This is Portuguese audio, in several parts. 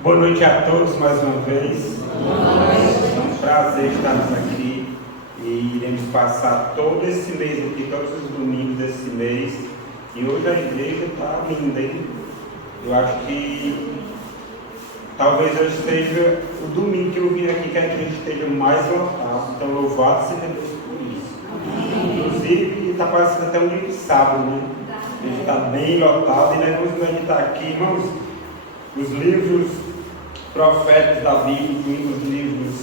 Boa noite a todos mais uma vez. É um prazer estarmos aqui e iremos passar todo esse mês aqui, todos os domingos desse mês. E hoje a igreja está linda, hein? Eu acho que talvez hoje seja o domingo que eu vim aqui que a igreja esteja mais lotada. Então louvado seja Deus por isso. Inclusive está parecendo até um dia de sábado, né? A gente está bem lotado e nós vamos meditar aqui, irmãos, os livros proféticos da Bíblia, incluindo os livros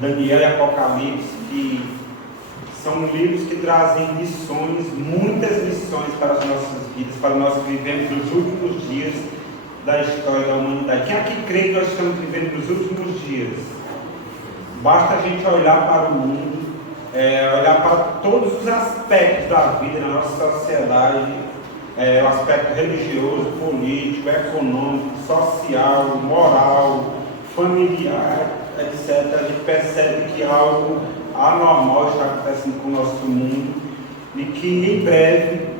Daniel e Apocalipse, que são livros que trazem lições, muitas lições para as nossas vidas, para nós que vivemos nos últimos dias da história da humanidade. Quem aqui crê que nós estamos vivendo nos últimos dias? Basta a gente olhar para o mundo, olhar para todos os aspectos da vida na nossa sociedade, o aspecto religioso, político, econômico, social, moral, familiar, etc. A gente percebe que algo anormal está acontecendo com o nosso mundo e que em breve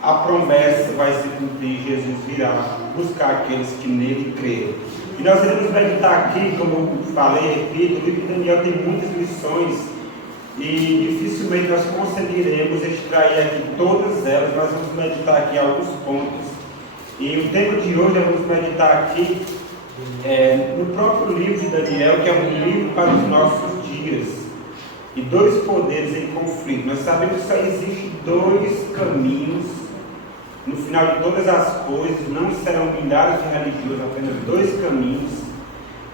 a promessa vai se cumprir. Jesus virá buscar aqueles que nele creem. E nós iremos meditar aqui, como eu falei, repito, o livro de Daniel tem muitas lições e dificilmente nós conseguiremos extrair aqui todas elas, mas vamos meditar aqui alguns pontos. E o tema de hoje nós vamos meditar aqui no próprio livro de Daniel, que é um livro para os nossos dias, e dois poderes em conflito. Nós sabemos que só existem dois caminhos no final de todas as coisas, não serão milhares de religiosos, apenas dois caminhos: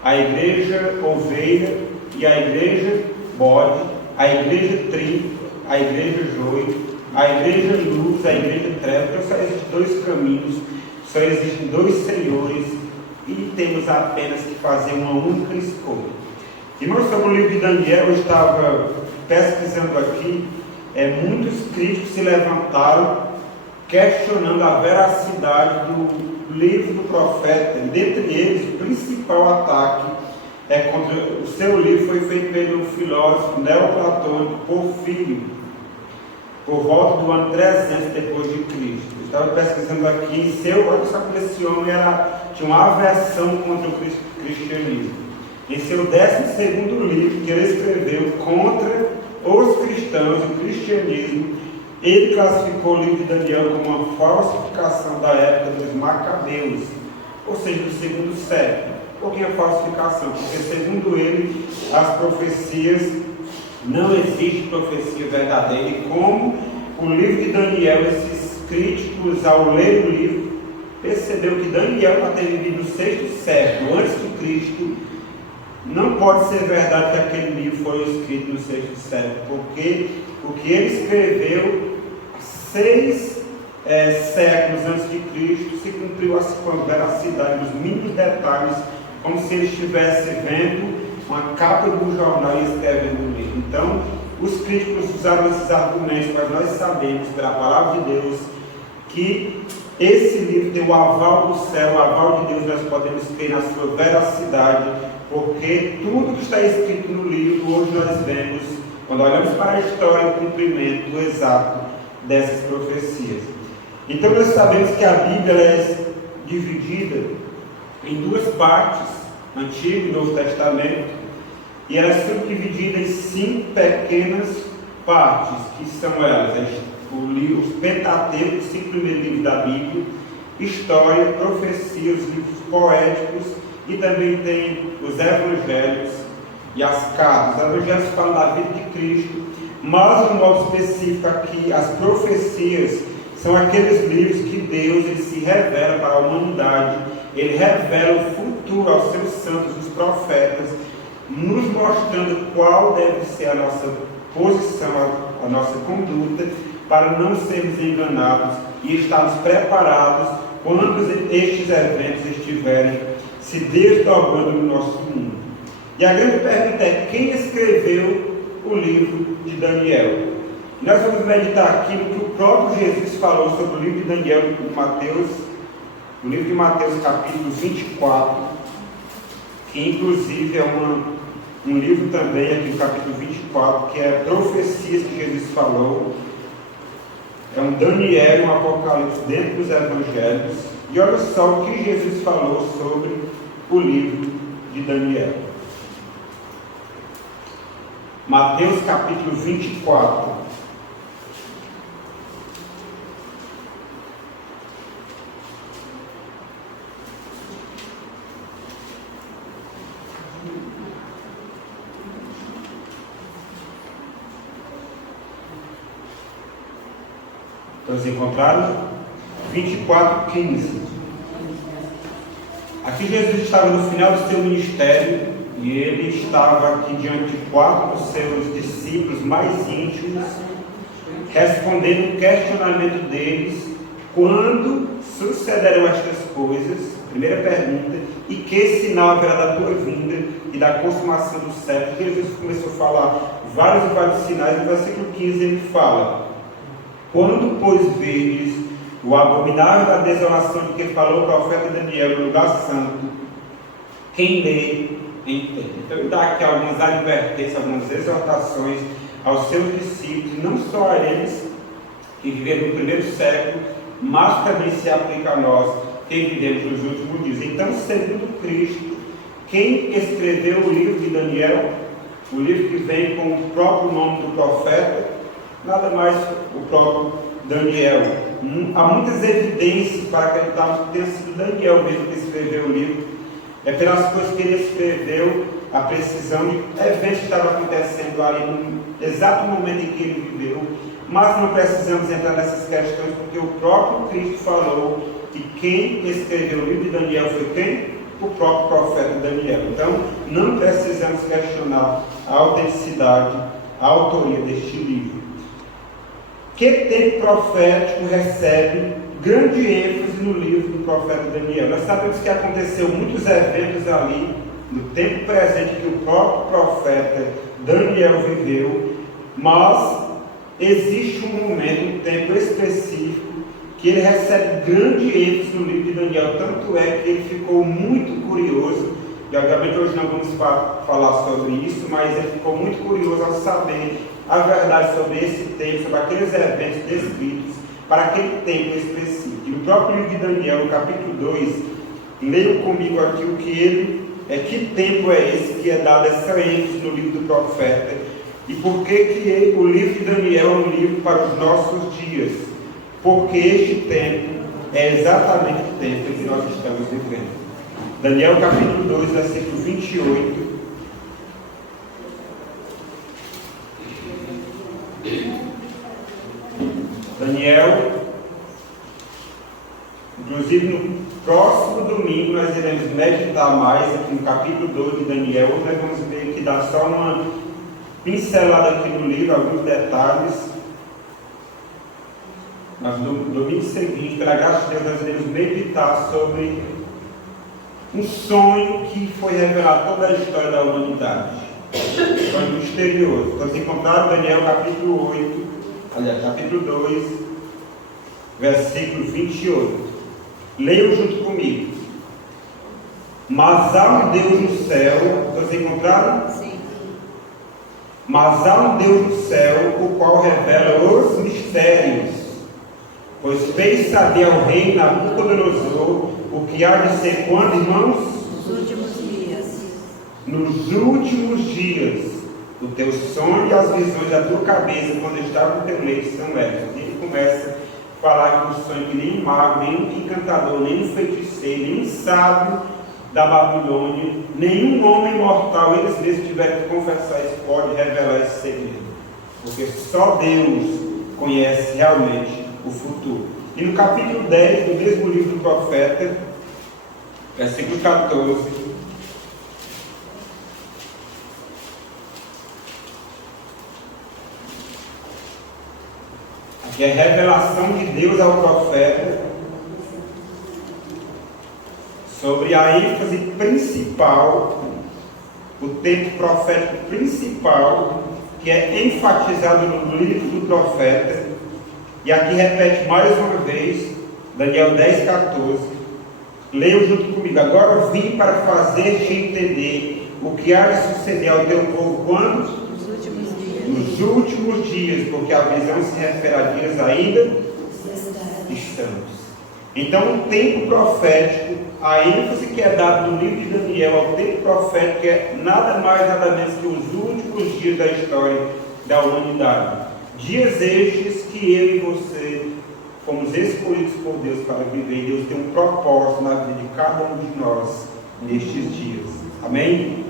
a igreja ovelha e a igreja bode, a igreja trigo, a igreja joio, a igreja luz, a igreja treva. Então só existem dois caminhos, só existem dois senhores e temos apenas que fazer uma única escolha. Irmãos, sobre o livro de Daniel, eu estava pesquisando aqui, muitos críticos se levantaram questionando a veracidade do livro do profeta. Dentre eles, o principal ataque contra o seu livro foi feito pelo filósofo neoplatônico Porfírio, por volta do ano 300 depois de Cristo. Eu estava pesquisando aqui, esse homem tinha uma aversão contra o cristianismo. Em seu 12º livro, que ele escreveu contra os cristãos e o cristianismo, ele classificou o livro de Daniel como uma falsificação da época dos Macabeus, ou seja, do segundo século. Por que a falsificação? Porque, segundo ele, as profecias, não existe profecia verdadeira. E como o livro de Daniel, esses críticos, ao ler o livro, percebeu que Daniel, para ter vivido no 6º século antes de Cristo, não pode ser verdade que aquele livro foi escrito no 6º século, porque o que ele escreveu 6 séculos antes de Cristo se cumpriu assim com a veracidade dos mínimos detalhes, como se ele estivesse vendo uma capa do jornal e escrevendo o livro. Então, os críticos usaram esses argumentos, mas nós sabemos, pela palavra de Deus, que esse livro tem o aval do céu, o aval de Deus. Nós podemos crer na sua veracidade, porque tudo que está escrito no livro, hoje nós vemos, quando olhamos para a história, o cumprimento exato dessas profecias. Então, nós sabemos que a Bíblia é dividida em duas partes, Antigo e Novo Testamento, e ela é subdividida em 5 pequenas partes, que são elas: os Pentateucos, os 5 primeiros livros da Bíblia, História, Profecia, os livros poéticos, e também tem os Evangelhos e as cartas. Os Evangelhos falam da vida de Cristo, mas de um modo específico aqui, as profecias são aqueles livros que Deus se revela para a humanidade. Ele revela o futuro aos seus santos, os profetas, nos mostrando qual deve ser a nossa posição, a nossa conduta, para não sermos enganados e estarmos preparados quando estes eventos estiverem se desdobrando no nosso mundo. E a grande pergunta é: quem escreveu o livro de Daniel? Nós vamos meditar aqui no que o próprio Jesus falou sobre o livro de Daniel em Mateus. O livro de Mateus, capítulo 24, que inclusive é um livro também, aqui no capítulo 24, que é profecias que Jesus falou. É um Daniel e um Apocalipse dentro dos Evangelhos. E olha só o que Jesus falou sobre o livro de Daniel. Mateus capítulo 24. Todos encontraram? 24:15. Aqui Jesus estava no final do seu ministério e ele estava aqui diante de 4 dos seus discípulos mais íntimos, respondendo o questionamento deles: quando sucederão estas coisas? Primeira pergunta. E que sinal haverá da tua vinda e da consumação do século? Jesus começou a falar vários e vários sinais. No versículo 15 ele fala: quando, pois, vedes o abominável da desolação de que falou o profeta Daniel no lugar santo, quem lê, entende. Então ele dá aqui algumas advertências, algumas exortações aos seus discípulos, não só a eles que viveram no primeiro século, mas também se aplica a nós que vivemos nos últimos dias. Então, segundo Cristo, quem escreveu o livro de Daniel, o livro que vem com o próprio nome do profeta, nada mais o próprio Daniel. Há muitas evidências para acreditar que tenha sido Daniel mesmo que escreveu o livro. É pelas coisas que ele escreveu, a precisão de eventos que estavam acontecendo ali no exato momento em que ele viveu. Mas não precisamos entrar nessas questões, porque o próprio Cristo falou que quem escreveu o livro de Daniel foi quem? O próprio profeta Daniel. Então, não precisamos questionar a autenticidade, a autoria deste livro. Que tempo profético recebe grande ênfase no livro do profeta Daniel? Nós sabemos que aconteceu muitos eventos ali, no tempo presente que o próprio profeta Daniel viveu, mas existe um momento, um tempo específico, que ele recebe grande ênfase no livro de Daniel. Tanto é que ele ficou muito curioso, e obviamente hoje não vamos falar sobre isso, mas ele ficou muito curioso ao saber a verdade sobre esse tempo, sobre aqueles eventos descritos para aquele tempo específico. E no próprio livro de Daniel, no capítulo 2, leiam comigo aqui o que que tempo é esse que é dado essa ênfase no livro do profeta, e por que o livro de Daniel é um livro para os nossos dias. Porque este tempo é exatamente o tempo em que nós estamos vivendo. Daniel capítulo 2, versículo 28. Daniel, inclusive no próximo domingo nós iremos meditar mais aqui no capítulo 2 de Daniel. Hoje nós vamos ver que dá só uma pincelada aqui no livro, alguns detalhes. Mas no domingo seguinte, pela graça de Deus, nós iremos meditar sobre um sonho que foi revelar toda a história da humanidade. Um sonho misterioso. Então, se encontraram Daniel capítulo 8, aliás, capítulo 2, versículo 28. Leiam junto comigo. Mas há um Deus no céu. Vocês encontraram? Sim. Mas há um Deus no céu, o qual revela os mistérios. Pois fez saber ao rei Nabucodonosor o que há de ser quando, irmãos? Nos últimos dias. Nos últimos dias. O teu sonho e as visões da tua cabeça, quando estava no teu leito, são essas. Ele começa a falar que o sonho que nem um mago, nem um encantador, nem um feiticeiro, nem um sábio da Babilônia, nenhum homem mortal, eles mesmos tiveram que confessar isso, pode revelar esse segredo. Porque só Deus conhece realmente o futuro. E no capítulo 10 do mesmo livro do profeta, versículo 14, aqui é a revelação de Deus ao profeta sobre a ênfase principal, o tempo profético principal, que é enfatizado no livro do profeta. E aqui repete mais uma vez, Daniel 10, 14. Leiam junto comigo. Agora vim para fazer-te entender o que há de suceder ao teu povo quando? Nos últimos dias. Nos últimos dias, porque a visão se refere a dias ainda estamos. Então, o tempo profético a ênfase que é dada no livro de Daniel ao tempo profético é nada mais, nada menos que os últimos dias da história da humanidade. Dias estes que eu e você fomos escolhidos por Deus para viver. Deus tem um propósito na vida de cada um de nós nestes dias. Amém?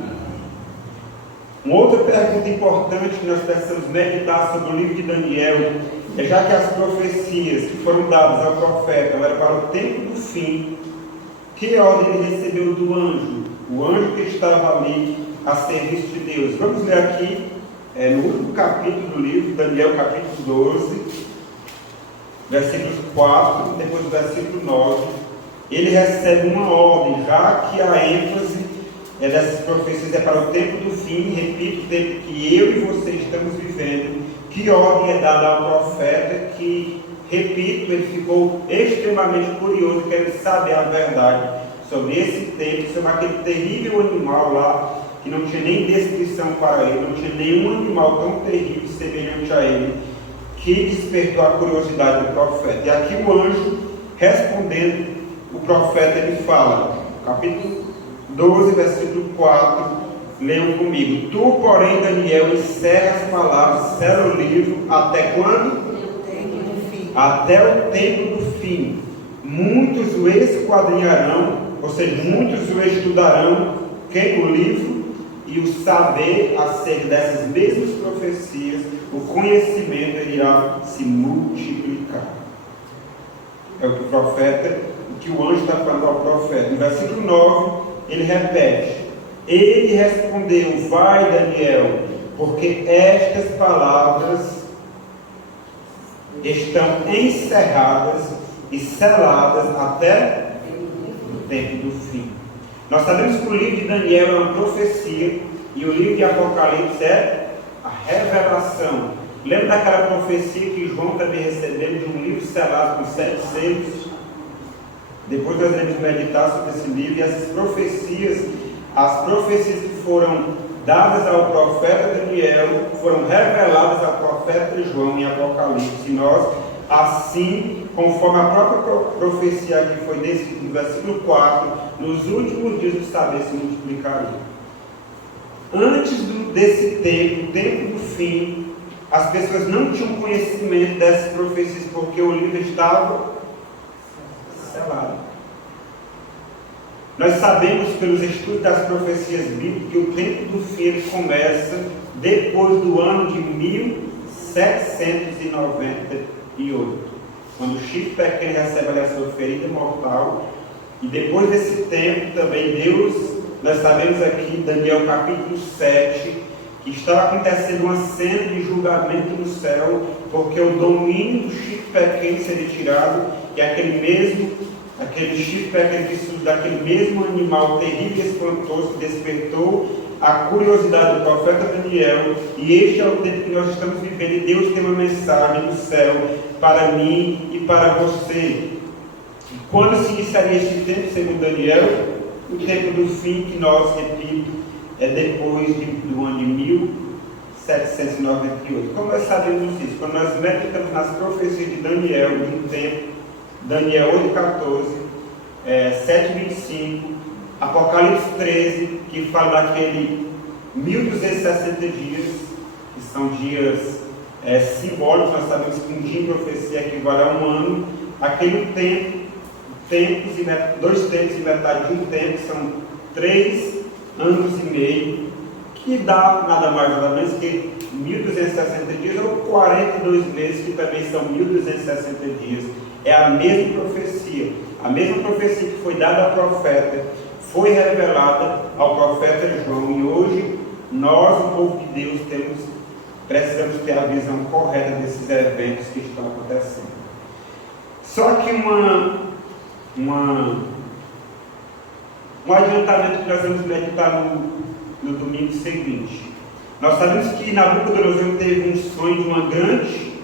Uma outra pergunta importante que nós precisamos meditar sobre o livro de Daniel é, já que as profecias que foram dadas ao profeta eram para o tempo do fim, que ordem ele recebeu do anjo? O anjo que estava ali a serviço de Deus. Vamos ler aqui no último capítulo do livro, Daniel capítulo 12, versículos 4, depois do versículo 9. Ele recebe uma ordem, já que a ênfase dessas profecias é para o tempo do fim, repito, o tempo que eu e você estamos vivendo. Que ordem é dada ao profeta que, repito, ele ficou extremamente curioso, querendo saber a verdade sobre esse tempo, sobre aquele terrível animal lá, que não tinha nem descrição para ele, não tinha nenhum animal tão terrível semelhante a ele, que despertou a curiosidade do profeta. E aqui o anjo, respondendo, o profeta ele fala, capítulo 12, versículo 4, leiam comigo. Tu, porém, Daniel, encerra as palavras, sela o livro, até quando? Até o tempo do fim. Muitos o esquadrinharão, ou seja, muitos o estudarão, quem? O livro, e o saber acerca dessas mesmas profecias, o conhecimento irá se multiplicar. É o que o profeta, o que o anjo está falando ao profeta. No versículo 9, ele repete: ele respondeu, vai Daniel, porque estas palavras estão encerradas e seladas até o tempo do fim. Nós sabemos que o livro de Daniel é uma profecia e o livro de Apocalipse é a revelação. Lembra daquela profecia que João também recebeu de um livro selado com 7 selos? Depois nós vamos meditar sobre esse livro e essas profecias, as profecias que foram dadas ao profeta Daniel, foram reveladas ao profeta João em Apocalipse. E nós, assim, conforme a própria profecia que foi descrita no versículo 4, nos últimos dias o saber se multiplicaria. Antes desse tempo, o tempo do fim, as pessoas não tinham conhecimento dessas profecias, porque o livro estava selado. Nós sabemos pelos estudos das profecias bíblicas que o tempo do fim ele começa depois do ano de 1798, quando o chifre pequeno recebe ali a sua ferida mortal. E depois desse tempo também Deus, nós sabemos aqui, Daniel capítulo 7, que estava acontecendo uma cena de julgamento no céu, porque o domínio do chifre pequeno seria tirado, e aquele chifre pequeno que surge daquele mesmo animal terrível e espantoso que despertou a curiosidade do profeta Daniel. E este é o tempo que nós estamos vivendo, e Deus tem uma mensagem do céu para mim e para você. E quando se iniciaria este tempo, segundo Daniel? O tempo do fim, que nós, repito, é depois do ano de 1798. Como nós sabemos isso? Quando nós meditamos nas profecias de Daniel, de um tempo, Daniel 8,14, 7,25, Apocalipse 13, que fala daquele 1260 dias, que são dias simbólicos. Nós sabemos que um dia em profecia equivale a um ano. Aquele tempo, dois tempos e metade de um tempo, são 3 anos e meio, que dá nada mais nada menos que 1260 dias, ou 42 meses, que também são 1260 dias. É a mesma profecia. A mesma profecia que foi dada ao profeta foi revelada ao profeta João. E hoje, nós, o povo de Deus, precisamos ter a visão correta desses eventos que estão acontecendo. Só que um adiantamento que nós vamos meditar no domingo seguinte. Nós sabemos que Nabucodonosor teve um sonho de uma grande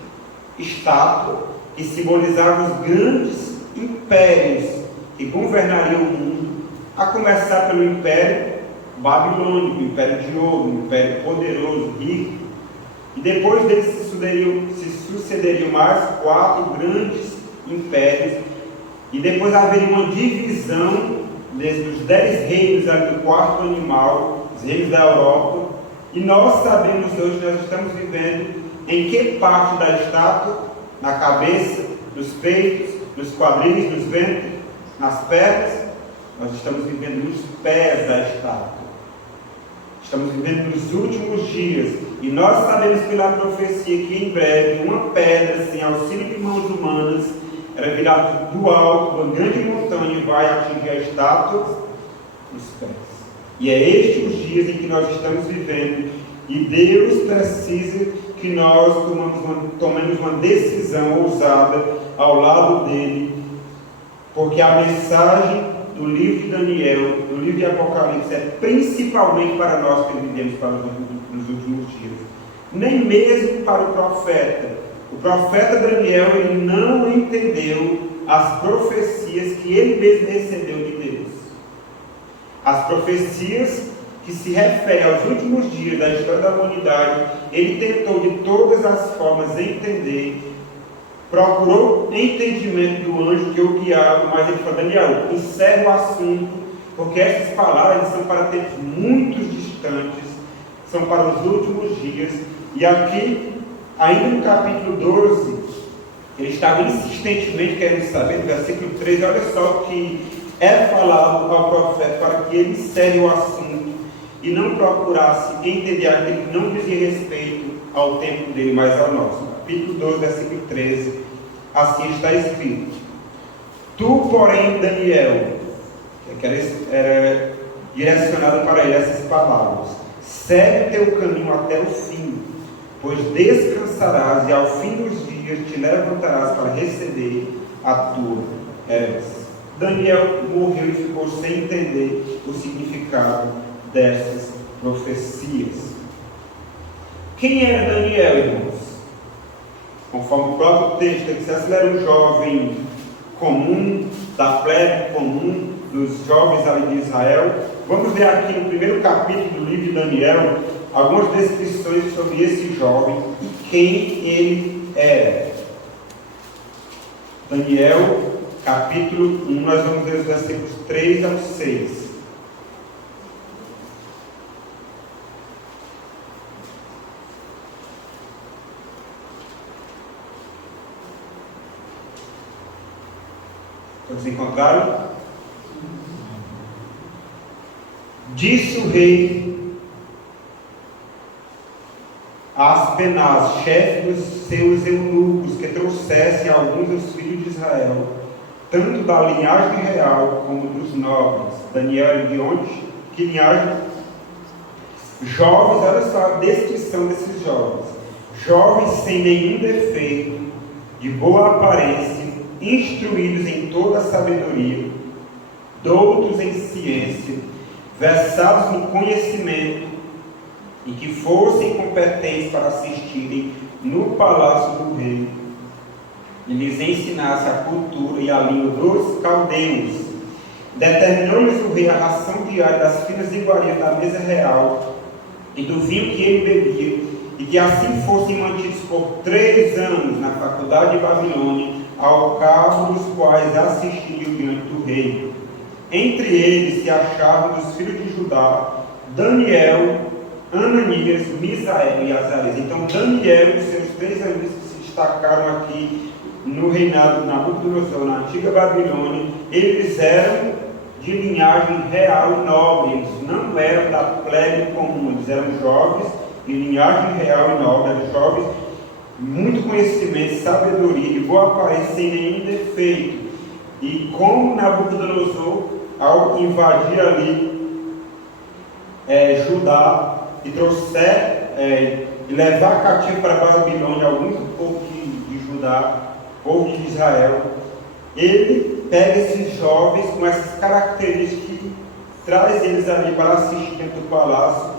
estátua que simbolizava os grandes impérios que governariam o mundo, a começar pelo Império Babilônico, o Império de Ouro, um império poderoso, rico. E depois dele se sucederiam mais 4 grandes impérios, e depois haveria uma divisão dos 10 reinos ali do quarto animal, os reinos da Europa, e nós sabemos hoje que nós estamos vivendo em que parte da estátua? Na cabeça, nos peitos, nos quadris, nos ventres, nas pernas? Nós estamos vivendo nos pés da estátua. Estamos vivendo nos últimos dias. E nós sabemos pela profecia que em breve uma pedra, sem auxílio de mãos humanas, era virada do alto, uma grande montanha, e vai atingir a estátua nos pés. E é estes os dias em que nós estamos vivendo. E Deus precisa que nós tomemos uma decisão ousada ao lado dele, porque a mensagem do livro de Daniel, do livro de Apocalipse, é principalmente para nós que vivemos nos últimos dias. Nem mesmo para o profeta. O profeta Daniel, ele não entendeu as profecias que ele mesmo recebeu de Deus. As profecias que se referem aos últimos dias da história da humanidade, ele tentou de todas as formas entender, procurou entendimento do anjo que o guiava, mas ele falou: Daniel, encerra o assunto, porque essas palavras são para tempos muito distantes, são para os últimos dias. E aqui, ainda no capítulo 12, ele estava insistentemente querendo saber, no versículo 13, olha só o que é falado ao profeta, para que ele encerre o assunto e não procurasse entender aquilo que não dizia respeito ao tempo dele, mas ao nosso. Capítulo 12, versículo 13, assim está escrito: Tu, porém, Daniel, que era direcionado para ele essas palavras, segue teu caminho até o fim, pois descansarás e ao fim dos dias te levantarás para receber a tua herança. Daniel morreu e ficou sem entender o significado dessas profecias. Quem era Daniel, irmãos? Conforme o próprio texto, ele disse: ele era um jovem comum, da plebe comum, dos jovens ali de Israel. Vamos ver aqui no primeiro capítulo do livro de Daniel algumas descrições sobre esse jovem e quem ele era. Daniel, capítulo 1, nós vamos ver os versículos 3 ao 6. Todos encontraram? Disse o rei a Aspenaz, chefe dos seus eunucos, que trouxesse alguns dos filhos de Israel, tanto da linhagem real como dos nobres. Daniel, de onde? Que linhagem? Jovens, olha só a descrição desses jovens. Jovens sem nenhum defeito, de boa aparência, instruídos em toda a sabedoria, doutos em ciência, versados no conhecimento, e que fossem competentes para assistirem no palácio do rei, e lhes ensinasse a cultura e a língua dos caldeus. Determinou-lhes o rei a ração diária das finas iguarias da mesa real e do vinho que ele bebia, e que assim fossem mantidos por 3 anos na faculdade de Babilônia, ao cabo dos quais assistiriam diante do rei. Entre eles se achavam dos filhos de Judá Daniel, Ananias, Misael e Azarias. Então Daniel e seus 3 amigos que se destacaram aqui no reinado de Nabucodonosor, na antiga Babilônia, eles eram de linhagem real e nobre, eles não eram da plebe comum, eles eram jovens de linhagem real e nobre, eram jovens muito conhecimento, sabedoria, de boa aparência, sem nenhum defeito. E como Nabucodonosor, ao invadir ali Judá e trouxer e levar cativo para a Babilônia alguns do povo de Judá, povo de Israel, ele pega esses jovens com essas características e traz eles ali para assistir dentro do palácio.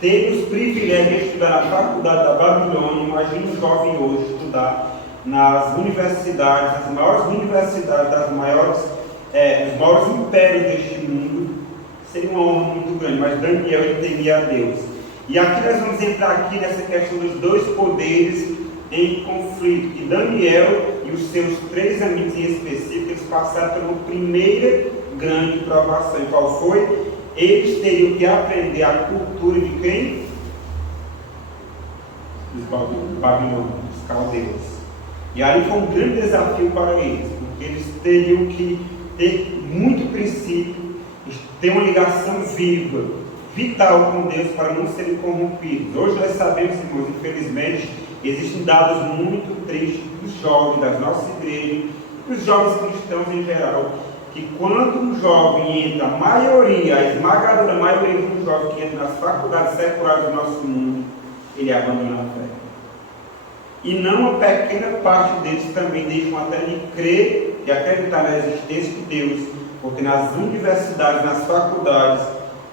Teve os privilégios de estudar na faculdade da Babilônia. Imagina um jovem hoje estudar nas universidades, nas maiores universidades, dos maiores impérios deste mundo. Seria uma honra muito grande, mas Daniel, ele temia a Deus. E aqui nós vamos entrar aqui nessa questão dos 2 poderes em conflito, que Daniel e os seus 3 amigos em específico, eles passaram pela primeira grande provação. E qual foi? Eles teriam que aprender a cultura de quem? Dos babilônios, dos caldeus. E aí foi um grande desafio para eles, porque eles teriam que ter muito princípio, ter uma ligação viva, vital com Deus para não serem corrompidos. Hoje nós sabemos, irmãos, infelizmente, existem dados muito tristes dos jovens das nossas igrejas, dos jovens cristãos em geral, que quando um jovem entra, a esmagadora maioria dos jovens que entram nas faculdades seculares do nosso mundo, ele abandona a fé. E não uma pequena parte deles também deixam até de crer e acreditar na existência de Deus, porque nas universidades, nas faculdades,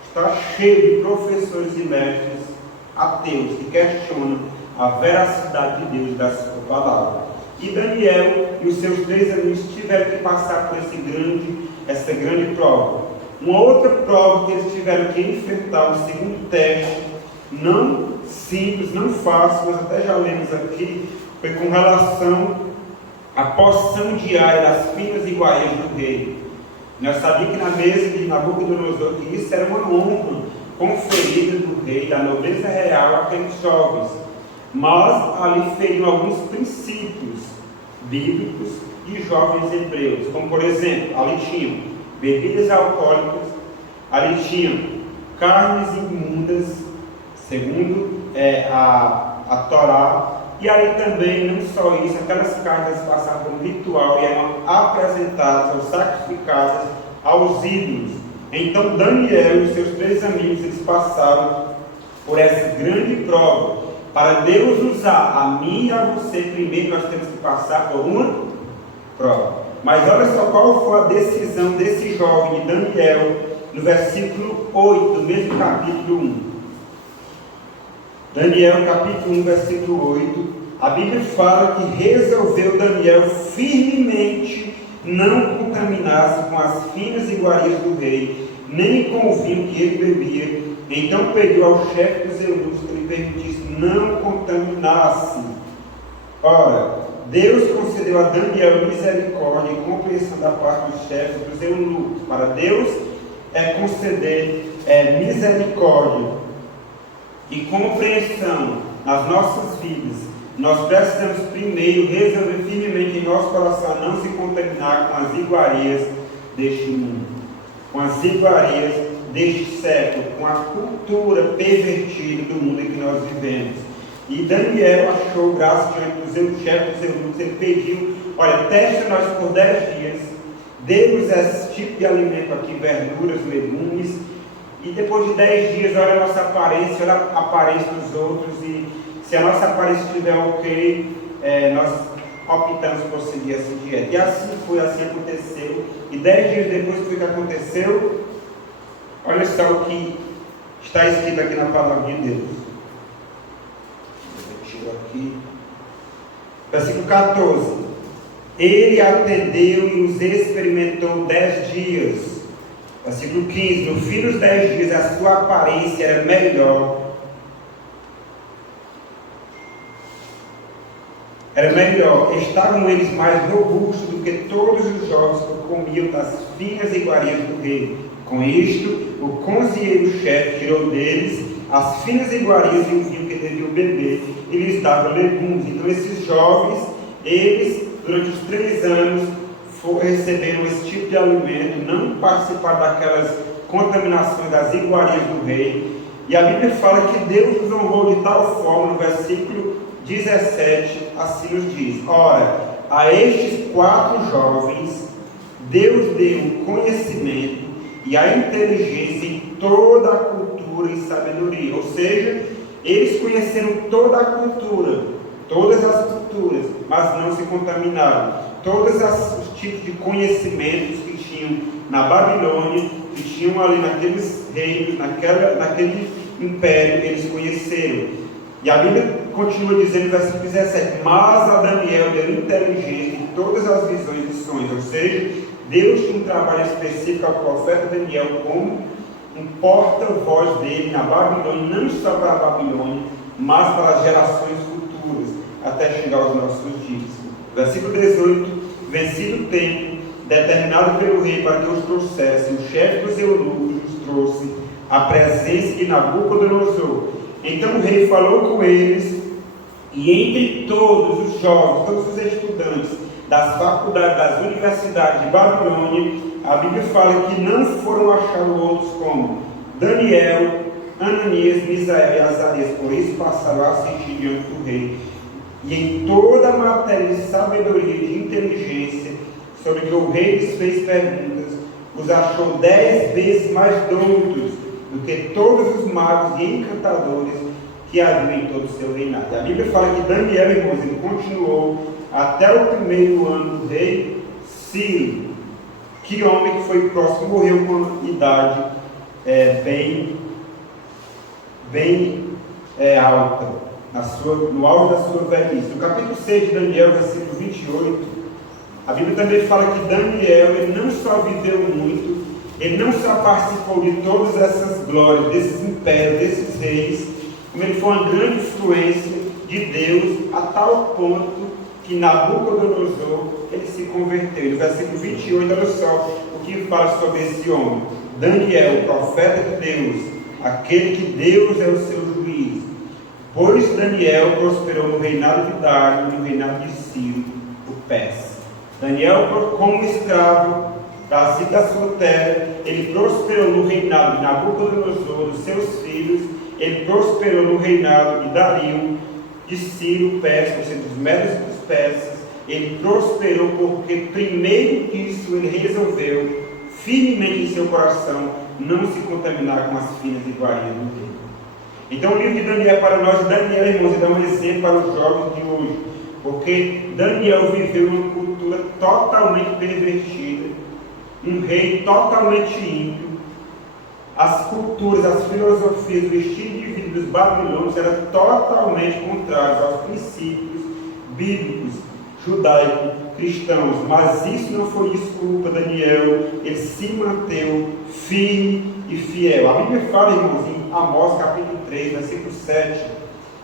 está cheio de professores e mestres ateus que questionam a veracidade de Deus e da sua palavra. E Daniel e os seus 3 amigos tiveram que passar por essa grande prova. Uma outra prova que eles tiveram que enfrentar, um segundo teste, não simples, não fácil, nós até já lemos aqui, foi com relação à porção diária das finas iguarias do rei. Nós sabíamos que na mesa de Nabucodonosor, que isso era uma honra conferida do rei, da nobreza real àqueles jovens. Mas ali feriam alguns princípios bíblicos de jovens hebreus, como por exemplo, ali tinham bebidas alcoólicas, ali tinham carnes imundas, segundo a Torá, e ali também, não só isso, aquelas carnes passavam por um ritual e eram apresentadas ou sacrificadas aos ídolos. Então Daniel e os seus 3 amigos, eles passaram por essa grande prova. Para Deus usar a mim e a você, primeiro nós temos que passar por uma prova. Mas olha só qual foi a decisão desse jovem de Daniel, no versículo 8 do mesmo capítulo 1. Daniel capítulo 1, versículo 8, a Bíblia fala que resolveu Daniel firmemente não contaminar-se com as finas iguarias do rei, nem com o vinho que ele bebia. Então pediu ao chefe dos eunucos que lhe permitisse não contaminar-se. Ora, Deus concedeu a Daniel misericórdia e compreensão da parte dos chefes dos eunucos. Para Deus conceder misericórdia e compreensão nas nossas vidas. Nós precisamos primeiro resolver firmemente em nosso coração não se contaminar com as iguarias deste mundo, com as iguarias deste século, com a cultura pervertida do mundo em que nós vivemos. E Daniel achou graça diante dos chefes dos eunucos. Ele pediu: olha, teste nós por 10 dias, dê-nos esse tipo de alimento aqui, verduras, legumes, e depois de 10 dias, olha a nossa aparência, olha a aparência dos outros, e se a nossa aparência estiver ok, nós optamos por seguir essa dieta. E assim foi, assim aconteceu. E 10 dias depois do que aconteceu, olha só o que está escrito aqui na palavra de Deus. Eu tiro aqui. Versículo 14. Ele atendeu e os experimentou 10 dias. Versículo 15. No fim dos 10 dias, a sua aparência era melhor. Estavam eles mais robustos do que todos os jovens que comiam das finas iguarias do rei. Com isto, o conselheiro-chefe tirou deles as finas iguarias e o vinho que deviam beber e lhes dava legumes. Então esses jovens, eles, durante os 3 anos, receberam esse tipo de alimento, não participaram daquelas contaminações das iguarias do rei. E a Bíblia fala que Deus os honrou de tal forma, no versículo 17, assim nos diz: ora, a estes 4 jovens, Deus deu o conhecimento e a inteligência em toda a cultura e sabedoria. Ou seja, eles conheceram toda a cultura, todas as culturas, mas não se contaminaram. Todos os tipos de conhecimentos que tinham na Babilônia, que tinham ali naqueles reinos, naquele império, eles conheceram. E a Bíblia continua dizendo no versículo 17: mas a Daniel deu inteligência em todas as visões e sonhos. Ou seja, Deus tinha um trabalho específico ao profeta Daniel como um porta-voz dele na Babilônia, não só para a Babilônia, mas para as gerações futuras, até chegar aos nossos dias. Versículo 18: vencido o tempo, determinado pelo rei para que os trouxesse, o chefe dos eunucos os trouxe à presença de Nabucodonosor. Então o rei falou com eles, e entre todos os jovens, todos os estudantes das faculdades, das universidades de Babilônia, a Bíblia fala que não foram achados outros como Daniel, Ananias, Misael e Azarias, por isso passaram a assistir diante do rei. E em toda a matéria de sabedoria e de inteligência, sobre que o rei lhes fez perguntas, os achou 10 vezes mais doutos do que todos os magos e encantadores que haviam em todo o seu reinado. A Bíblia fala que Daniel, irmãos, ele continuou até o primeiro ano do rei Ciro, que homem que foi próximo, morreu com uma idade bem alta, no auge da sua velhice. No capítulo 6 de Daniel, versículo 28, a Bíblia também fala que Daniel, ele não só viveu muito, ele não só participou de todas essas glórias, desses impérios, desses reis, como ele foi uma grande influência de Deus, a tal ponto que Nabucodonosor, ele se converteu. E no versículo 28, olha só o que fala sobre esse homem. Daniel, o profeta de Deus, aquele que Deus é o seu juiz. Pois Daniel prosperou no reinado de Dário e no reinado de Ciro, o persa. Daniel, como escravo, cacique da sua terra, ele prosperou no reinado de Nabucodonosor, dos seus filhos, ele prosperou no reinado de Dario, de Ciro, persa, ou seja, dos medos e dos persas. Ele prosperou porque primeiro disso ele resolveu firmemente em seu coração não se contaminar com as finas iguarias do rei. Então o livro de Daniel para nós, Daniel, irmãos, ele dá um exemplo para os jovens de hoje, porque Daniel viveu uma cultura totalmente pervertida, um rei totalmente ímpio. As culturas, as filosofias, o estilo de vida dos babilônios eram totalmente contrários aos princípios bíblicos, judaicos, cristãos. Mas isso não foi desculpa, Daniel. Ele se manteve firme e fiel. A Bíblia fala, irmãos, em Amós capítulo 3, versículo 7,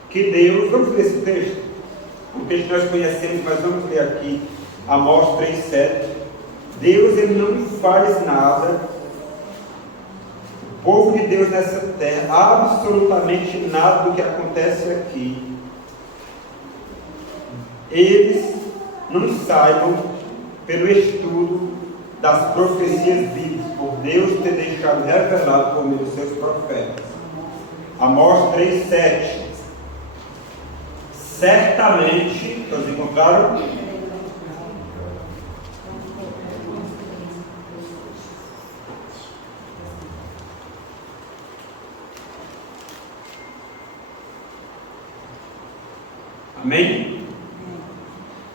que Deus, vamos ler esse texto? Um texto que nós conhecemos, mas vamos ler aqui, Amós 3, 7. Deus, ele não faz nada. O povo de Deus nessa terra, absolutamente nada do que acontece aqui, eles não saibam pelo estudo das profecias bíblicas, por Deus ter deixado revelado por meio dos seus profetas. Amós 3,7. Certamente, todos encontraram? Amém?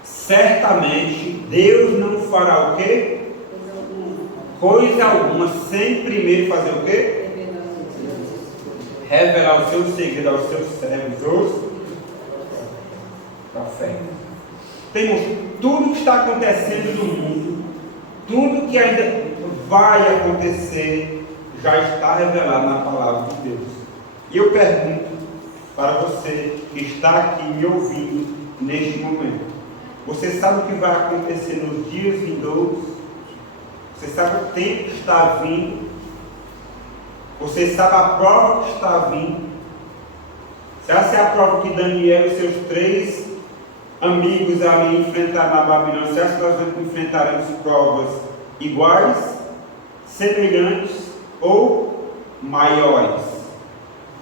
Certamente Deus não fará o quê? Coisa alguma, sem primeiro fazer o quê? Revelar o seu segredo aos seus servos, os profetas. Temos tudo que está acontecendo no mundo, tudo que ainda vai acontecer, já está revelado na palavra de Deus. E eu pergunto para você que está aqui me ouvindo neste momento: você sabe o que vai acontecer nos dias vindouros? Você sabe o tempo que está vindo? Você sabe a prova que está vindo? Essa é a prova que Daniel e seus 3 amigos ali enfrentaram na Babilônia. Você acha que nós enfrentaremos provas iguais, semelhantes ou maiores?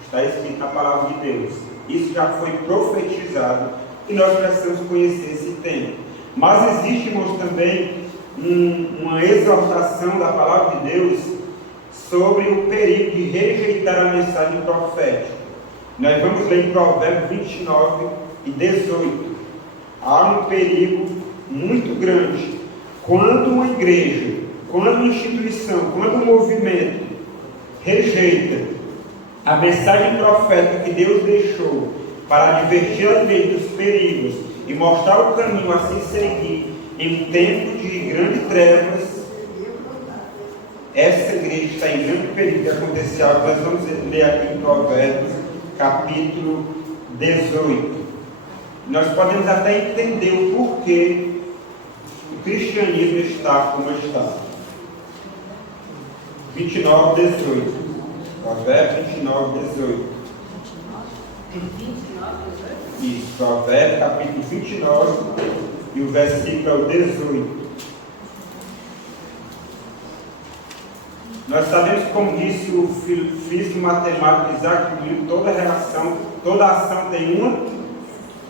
Está escrito na palavra de Deus. Isso já foi profetizado e nós precisamos conhecer esse tempo. Mas existe, irmãos, também uma exortação da palavra de Deus sobre o perigo de rejeitar a mensagem profética. Nós vamos ler em Provérbios 29 e 18. Há um perigo muito grande quando uma igreja, quando uma instituição, quando um movimento rejeita a mensagem profética que Deus deixou para advertir a igreja dos perigos e mostrar o caminho a se seguir em tempo de grande trevas. Essa igreja está em grande perigo de acontecer algo. Nós vamos ler aqui em Provérbios capítulo 18. Nós podemos até entender o porquê cristianismo está como está. 29, 18. Provérbios 29, 18. Isso, Provérbios capítulo 29 e o versículo é o 18. Nós sabemos, como disse o físico matemático Isaac Newton, toda ação tem uma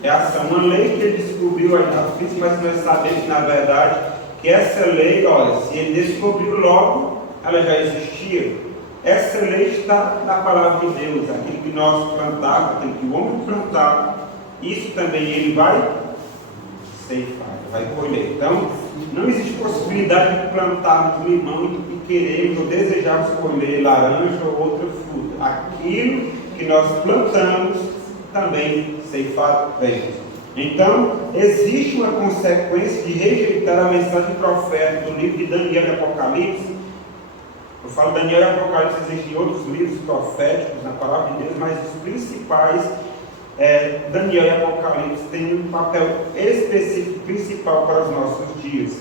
reação. Uma lei que ele descobriu aí na física, mas nós sabemos, na verdade, que essa lei, olha, se ele descobriu logo, ela já existia. Essa lei está na palavra de Deus. Aquilo que nós plantamos, aquilo que o homem plantar, isso também ele vai ceifar, vai colher. Então, não existe possibilidade de plantarmos limão e querermos ou desejarmos colher laranja ou outra fruta. Aquilo que nós plantamos também ceifaremos. Então, existe uma consequência de rejeitar a mensagem profética do livro de Daniel e Apocalipse. Eu falo Daniel e Apocalipse, existem outros livros proféticos na palavra de Deus, mas os principais, Daniel e Apocalipse, têm um papel específico, principal para os nossos dias.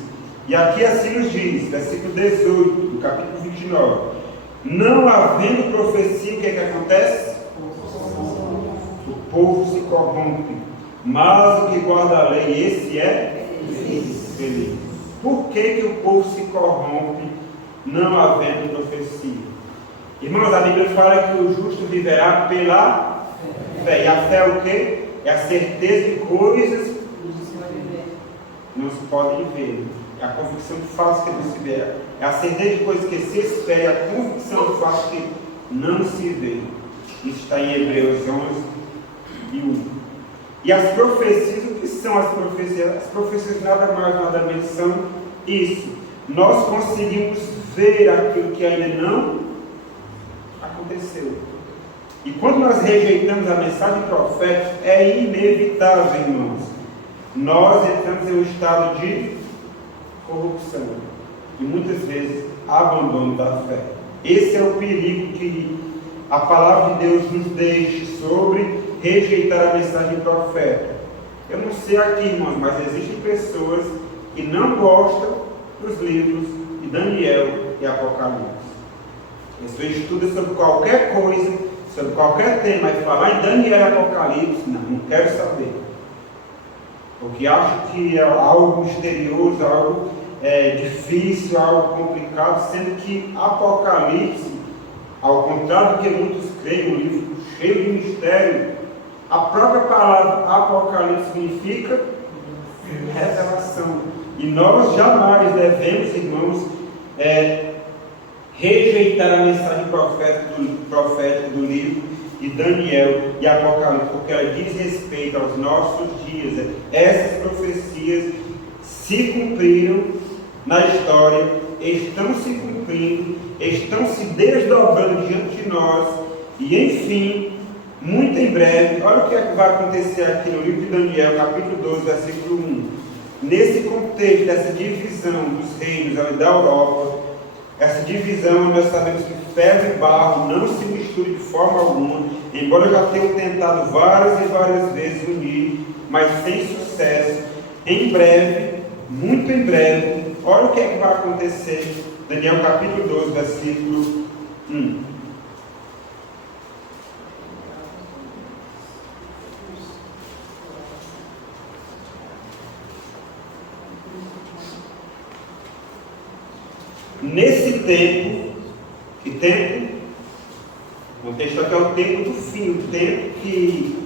E aqui assim nos diz, versículo 18, do capítulo 29, não havendo profecia, o que acontece? O povo se corrompe, mas o que guarda a lei, esse é feliz. Por que o povo se corrompe, não havendo profecia? Irmãos, a Bíblia fala que o justo viverá pela fé. E a fé é o quê? É a certeza de coisas que não se podem ver. É a convicção de fatos que não se vê. É a certeza de coisas que se espera. É a convicção de fatos que não se vê. Isso está em Hebreus 11 e 1. E as profecias, o que são as profecias? As profecias nada mais, nada menos são isso. Nós conseguimos ver aquilo que ainda não aconteceu. E quando nós rejeitamos a mensagem profética, é inevitável, irmãos, nós entramos em um estado de corrupção e muitas vezes abandono da fé. Esse é o perigo que a palavra de Deus nos deixa sobre rejeitar a mensagem profética. Eu não sei aqui, irmãos, mas existem pessoas que não gostam dos livros de Daniel e Apocalipse. Você estuda sobre qualquer coisa, sobre qualquer tema, e falar em Daniel e Apocalipse, não quero saber. Porque acho que é algo misterioso, algo difícil, algo complicado, sendo que Apocalipse, ao contrário do que muitos creem, um livro cheio de mistério, a própria palavra Apocalipse significa revelação. E nós jamais devemos, irmãos, rejeitar a mensagem profética do livro de Daniel e Apocalipse, porque ela diz respeito aos nossos dias. Essas profecias se cumpriram na história, estão se cumprindo, estão se desdobrando diante de nós, e enfim, muito em breve, olha o que é que vai acontecer aqui no livro de Daniel, capítulo 12, versículo 1. Nesse contexto dessa divisão dos reinos ali da Europa, essa divisão, nós sabemos que ferro e barro não se misturam de forma alguma, embora eu já tenha tentado várias e várias vezes unir, mas sem sucesso. Em breve, muito em breve, olha o que é que vai acontecer. Daniel capítulo 12, versículo 1. Nesse tempo, que tempo? O texto aqui é o tempo do fim, o tempo que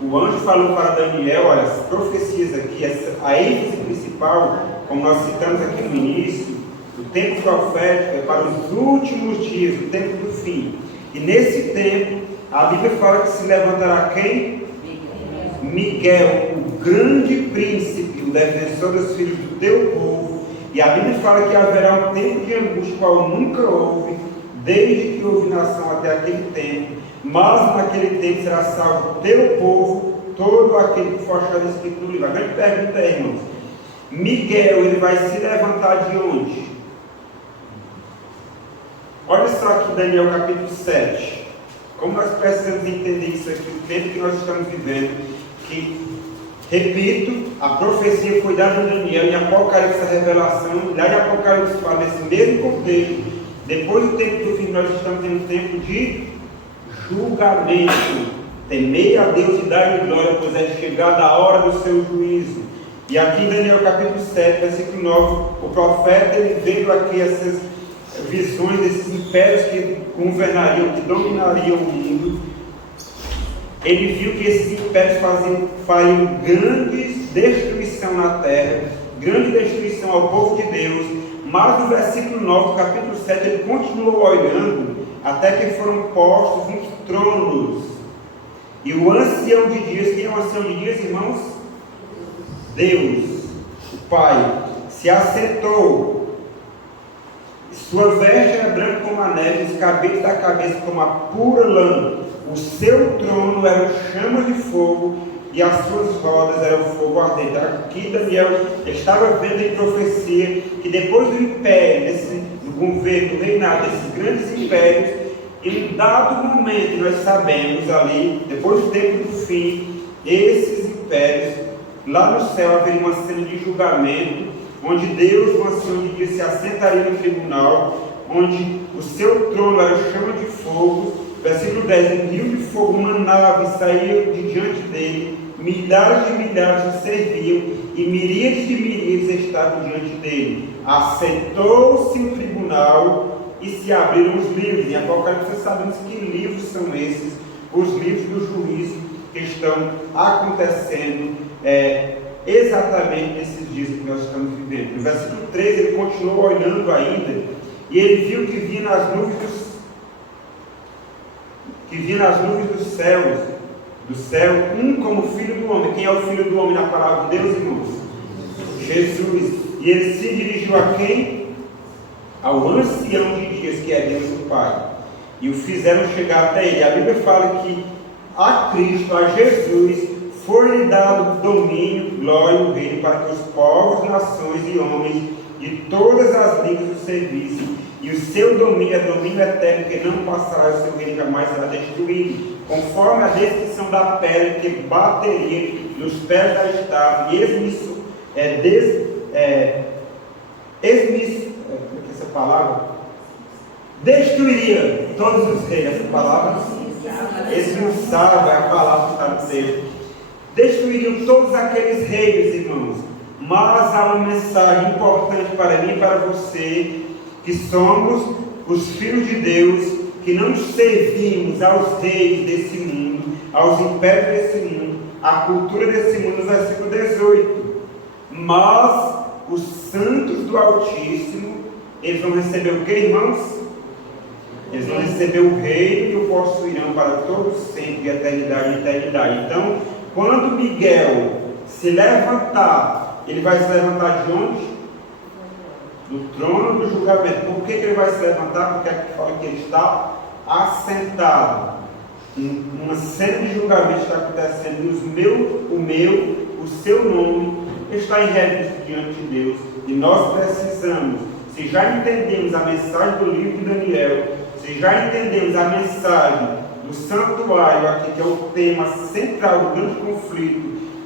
o anjo falou para Daniel, olha, as profecias aqui, a ênfase principal, como nós citamos aqui no início, o tempo profético é para os últimos dias, o tempo do fim. E nesse tempo, a Bíblia fala que se levantará quem? Miguel, o grande príncipe, o defensor dos filhos do teu povo. E a Bíblia fala que haverá um tempo de angústia, qual nunca houve, desde que houve nação até aquele tempo. Mas naquele tempo será salvo o teu povo, todo aquele que for achado escrito no livro. A grande pergunta é, irmãos, Miguel, ele vai se levantar de onde? Olha só aqui Daniel capítulo 7. Como nós precisamos entender isso aqui, o tempo que nós estamos vivendo, que Repito, a profecia foi dada em Daniel, em Apocalipse a revelação, lá em Apocalipse fala desse mesmo contexto. Depois do tempo do fim, nós estamos em um tempo de julgamento. Temei a Deus e dai-lhe glória, pois é chegada a hora do seu juízo. E aqui em Daniel capítulo 7, versículo 9, o profeta, ele vendo aqui essas visões desses impérios que governariam, que dominariam o mundo, ele viu que esses impérios fariam grande destruição na terra, grande destruição ao povo de Deus. Mas no versículo 9 do capítulo 7, ele continuou olhando até que foram postos uns tronos. E o ancião de dias, quem é o ancião de dias, irmãos? Deus, o Pai, se assentou. Sua veste era branca como a neve, os cabelos da cabeça como a pura lã. O seu trono era chamas de fogo e as suas rodas eram fogo ardente. Aqui Daniel estava vendo em profecia que depois do império, do governo, do reinado desses grandes impérios, em um dado momento, nós sabemos ali, depois do tempo do fim, esses impérios, lá no céu haveria uma cena de julgamento, onde Deus, o ancião de dias, se assentaria no tribunal, onde o seu trono era chama de fogo. Versículo 10, um rio de fogo manava e saía de diante dele, milhares de milhares o serviam, e miríades de miríades estavam diante dele. Assentou-se o tribunal e se abriram os livros. Em Apocalipse sabemos que livros são esses, os livros do juízo que estão acontecendo exatamente nesses dias que nós estamos vivendo. No versículo 13 ele continuou olhando ainda, e ele viu que vinha nas nuvens dos céus, do céu, um como filho do homem. Quem é o filho do homem na palavra de Deus, irmãos? Jesus. E ele se dirigiu a quem? Ao ancião de dias, que é Deus o Pai, e o fizeram chegar até ele. A Bíblia fala que a Cristo, a Jesus, foi-lhe dado domínio, glória e o reino, para que os povos, nações e homens de todas as línguas o servissem. E o seu domínio é domínio eterno, que não passará, o seu reino jamais será destruído, conforme a descrição da pedra que bateria nos pés da estátua, destruiria todos os reis. Essa palavra esmiuçava é a palavra que está no texto. Destruiriam todos aqueles reis, irmãos. Mas há uma mensagem importante para mim e para você, que somos os filhos de Deus, que não servimos aos reis desse mundo, aos impérios desse mundo, à cultura desse mundo, no versículo 18. Mas os santos do Altíssimo, eles vão receber o que, irmãos? Eles vão receber o reino e o possuirão para todos sempre, de eternidade em eternidade. Então, quando Miguel se levantar, ele vai se levantar de onde? Do trono do julgamento. Por que ele vai se levantar? Porque aqui fala que ele está assentado. Uma série de julgamentos está acontecendo. O seu nome está em registro diante de Deus. E nós precisamos, se já entendemos a mensagem do livro de Daniel, se já entendemos a mensagem do santuário, aqui que é o tema central do grande conflito,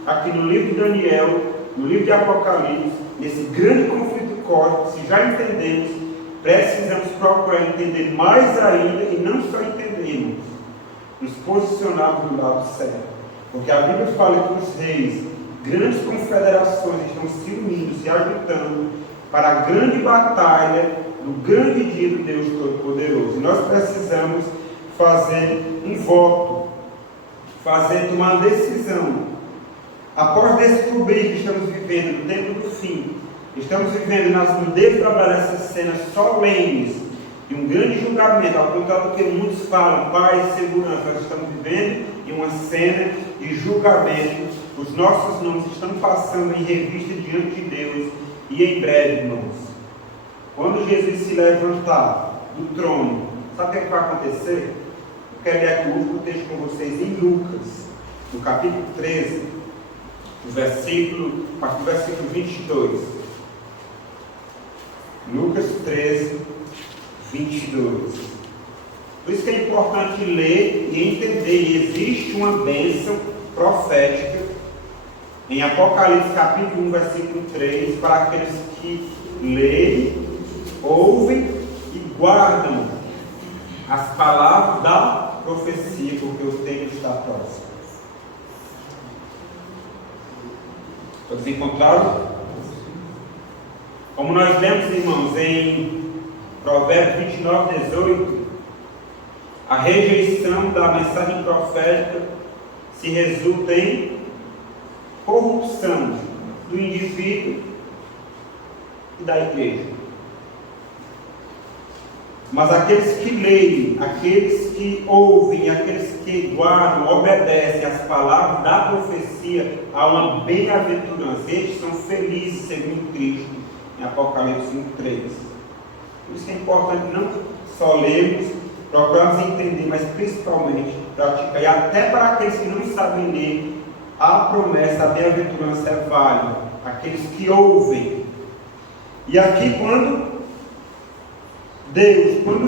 aqui no livro de Daniel, no livro de Apocalipse, nesse grande conflito cósmico, se já entendemos, precisamos procurar entender mais ainda, e não só entendermos, nos posicionarmos do lado certo. Porque a Bíblia fala que os reis, grandes confederações, estão se unindo, se ajuntando para a grande batalha do grande dia do Deus Todo-Poderoso. E nós precisamos fazer um voto, tomar uma decisão. Após descobrir que estamos vivendo no tempo do fim, estamos vivendo no desdobrar essas cenas solenes de um grande julgamento, ao contrário do que muitos falam, paz e segurança, nós estamos vivendo em uma cena de julgamento. Os nossos nomes estão passando em revista diante de Deus, e em breve, irmãos, quando Jesus se levantar do trono, sabe o que vai acontecer? Eu quero ler aqui o último texto com vocês em Lucas, no capítulo 13, a partir do versículo 22. Lucas 13, 22. Por isso que é importante ler e entender. Existe uma bênção profética em Apocalipse capítulo 1, versículo 3, para aqueles que leem, ouvem e guardam as palavras da profecia, porque o tempo está próximo. Todos encontraram? Como nós lemos, irmãos, em Provérbios 29, 18, a rejeição da mensagem profética se resulta em corrupção do indivíduo e da igreja. Mas aqueles que leem, aqueles que ouvem, aqueles que guardam, obedecem às palavras da profecia, há uma bem-aventurança. Estes são felizes segundo Cristo, em Apocalipse 1:3. Por isso é importante não só lermos, procurarmos entender, mas principalmente praticar. E até para aqueles que não sabem ler, a promessa, a bem-aventurança é válida. Aqueles que ouvem. E aqui quando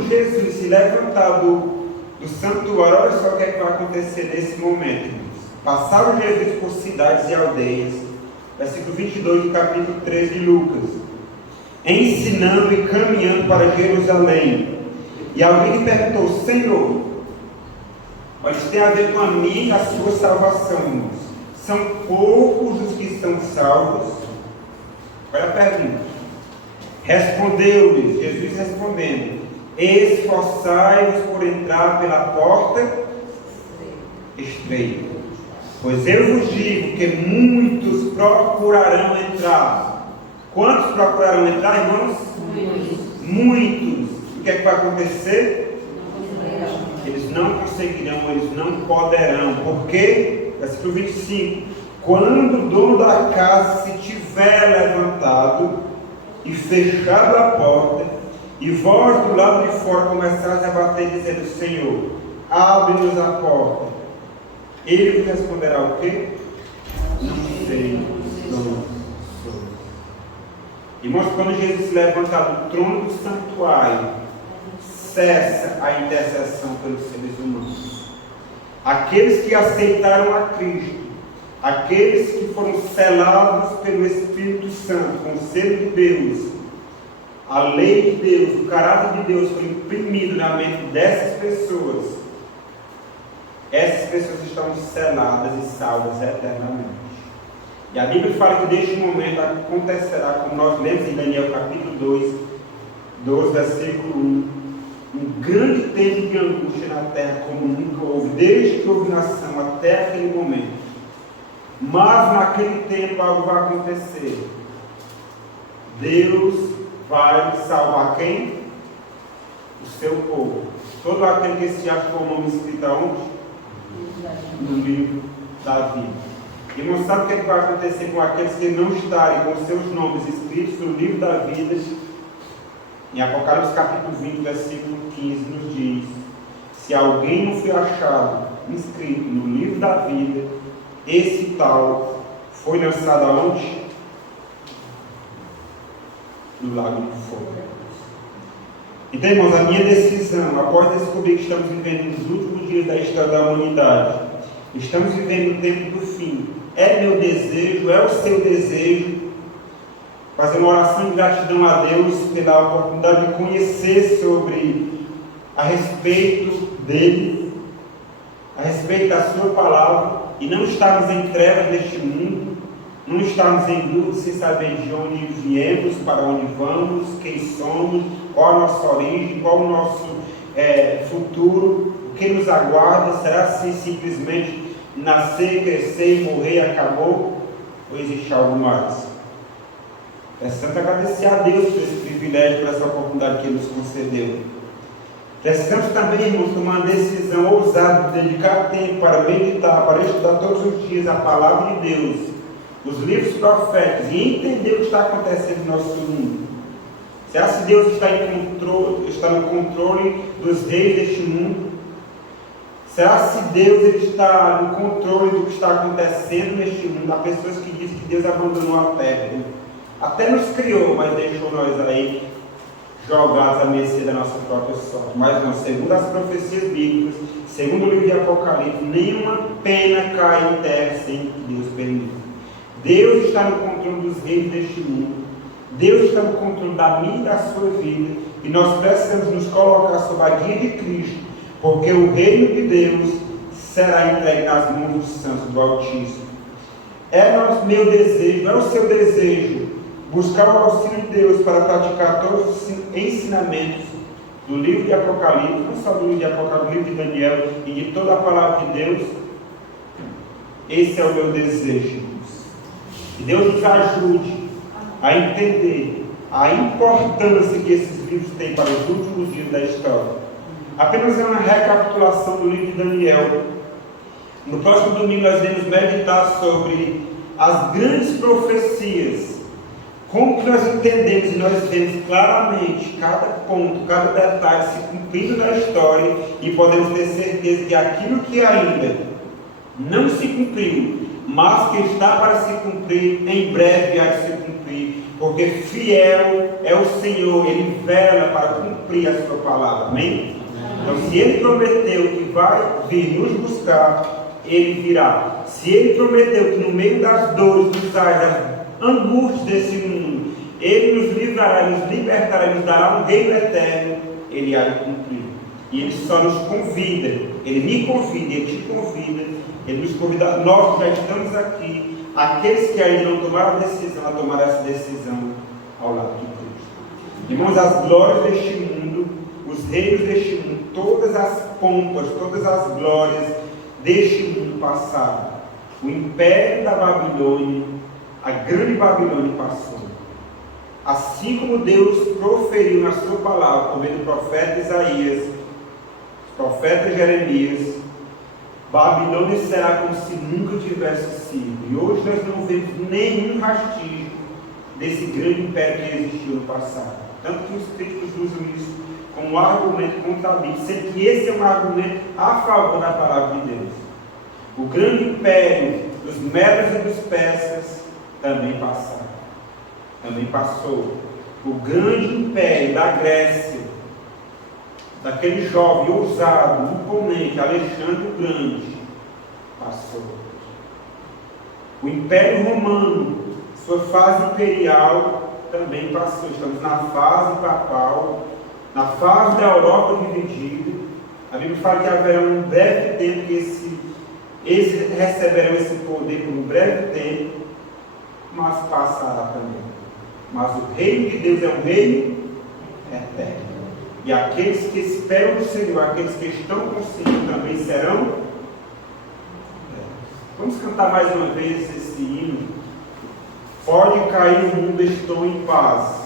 Jesus se levantar do santuário, olha só o que é que vai acontecer nesse momento, irmãos. Passaram Jesus por cidades e aldeias, versículo 22 do capítulo 3 de Lucas, ensinando e caminhando para Jerusalém. E alguém lhe perguntou: Senhor, mas isso tem a ver com a minha e a sua salvação, irmãos. São poucos os que são salvos? Olha a pergunta. Respondeu-lhes, Jesus respondendo: esforçai-vos por entrar pela porta estreita, pois eu vos digo que muitos procurarão entrar. Quantos procurarão entrar, irmãos? Muitos. O que é que vai acontecer? Eles não conseguirão, eles não poderão. Por quê? Versículo 25: quando o dono da casa se tiver levantado e fechado a porta, e vós do lado de fora começares a bater, dizendo: Senhor, abre-nos a porta, ele vos responderá o quê? Não sei, não sou. Irmãos, quando Jesus se levanta do trono do santuário, cessa a intercessão pelos seres humanos. Aqueles que aceitaram a Cristo, aqueles que foram selados pelo Espírito Santo, com o selo de Deus, a lei de Deus, o caráter de Deus foi imprimido na mente dessas pessoas. Essas pessoas estão seladas e salvas eternamente. E a Bíblia fala que neste momento acontecerá, como nós lemos em Daniel capítulo 12, versículo 1, um grande tempo de angústia na terra como nunca houve, desde que houve nação até aquele momento. Mas naquele tempo algo vai acontecer. Deus vai salvar quem? O seu povo. Todo aquele que se acha com o nome escrito aonde? No livro da vida. E não sabe o que vai acontecer com aqueles que não estarem com seus nomes escritos no livro da vida? Em Apocalipse capítulo 20, versículo 15 nos diz: se alguém não foi achado inscrito no livro da vida, esse tal foi lançado aonde? No lago de fogo. Então, irmãos, a minha decisão, após descobrir que estamos vivendo nos últimos dias da história da humanidade, estamos vivendo o tempo do fim, é meu desejo, é o seu desejo, fazer uma oração de gratidão a Deus pela oportunidade de conhecer a respeito dele, a respeito da sua palavra, e não estarmos em trevas neste mundo, não estarmos em dúvida sem saber de onde viemos, para onde vamos, quem somos, qual a nossa origem, qual o nosso futuro, o que nos aguarda. Será assim simplesmente nascer, crescer e morrer e acabou? Ou existe algo mais? Precisamos agradecer a Deus por esse privilégio, por essa oportunidade que Ele nos concedeu. Precisamos também, irmãos, tomar uma decisão ousada de dedicar tempo para meditar, para estudar todos os dias a palavra de Deus, os livros proféticos, e entender o que está acontecendo no nosso mundo. Será que Deus está no controle dos reis deste mundo? Será que Deus está no controle do que está acontecendo neste mundo? Há pessoas que dizem que Deus abandonou a terra. Até nos criou, mas deixou nós aí jogados à mercê da nossa própria sorte. Mas não, segundo as profecias bíblicas, segundo o livro de Apocalipse, nenhuma pena cai em terra sem que Deus permita. Deus está no controle dos reinos deste mundo. Deus está no controle da minha e da sua vida. E nós precisamos nos colocar sob a guia de Cristo, porque o reino de Deus será entregue nas mãos dos santos do Altíssimo. É meu desejo, não é o seu desejo, buscar o auxílio de Deus para praticar todos os ensinamentos do livro de Apocalipse, não só do livro de Apocalipse, do livro de Daniel e de toda a palavra de Deus. Esse é o meu desejo. Que Deus nos ajude a entender a importância que esses livros têm para os últimos dias da história. Apenas é uma recapitulação do livro de Daniel. No próximo domingo nós iremos meditar sobre as grandes profecias. Como que nós entendemos e nós vemos claramente cada ponto, cada detalhe se cumprindo na história e podemos ter certeza que aquilo que ainda não se cumpriu, mas que está para se cumprir, em breve há de se cumprir, porque fiel é o Senhor, Ele vela para cumprir a sua palavra, amém? Então, se Ele prometeu que vai vir nos buscar, Ele virá. Se Ele prometeu que no meio das dores, dos ais, das angústias desse mundo, Ele nos livrará, nos libertará, nos dará um reino eterno, Ele há de cumprir. E Ele só nos convida, Ele me convida, Ele te convida, Ele nos convida, nós já estamos aqui, aqueles que ainda não tomaram a decisão, a tomar essa decisão ao lado de Cristo. Irmãos, as glórias deste mundo, os reinos deste mundo, todas as pompas, todas as glórias deste mundo passaram. O império da Babilônia, a grande Babilônia passou. Assim como Deus proferiu na sua palavra, por meio do profeta Isaías, profeta Jeremias, Babilônia será como se nunca tivesse sido. E hoje nós não vemos nenhum rastígio desse grande império que existiu no passado. Tanto que os críticos usam isso como um argumento contra a Bíblia, sendo que esse é um argumento a favor da palavra de Deus. O grande império dos medos e dos persas também passaram. Também passou. O grande império da Grécia, daquele jovem ousado, imponente, Alexandre o Grande, passou. O Império Romano, sua fase imperial, também passou. Estamos na fase papal, na fase da Europa dividida. A Bíblia fala que haverá um breve tempo que eles receberão esse poder por um breve tempo, mas passará também. Mas o reino de Deus é um reino eterno. E aqueles que esperam no Senhor, aqueles que estão com o Senhor também serão. Vamos cantar mais uma vez esse hino. Pode cair o mundo, estou em paz.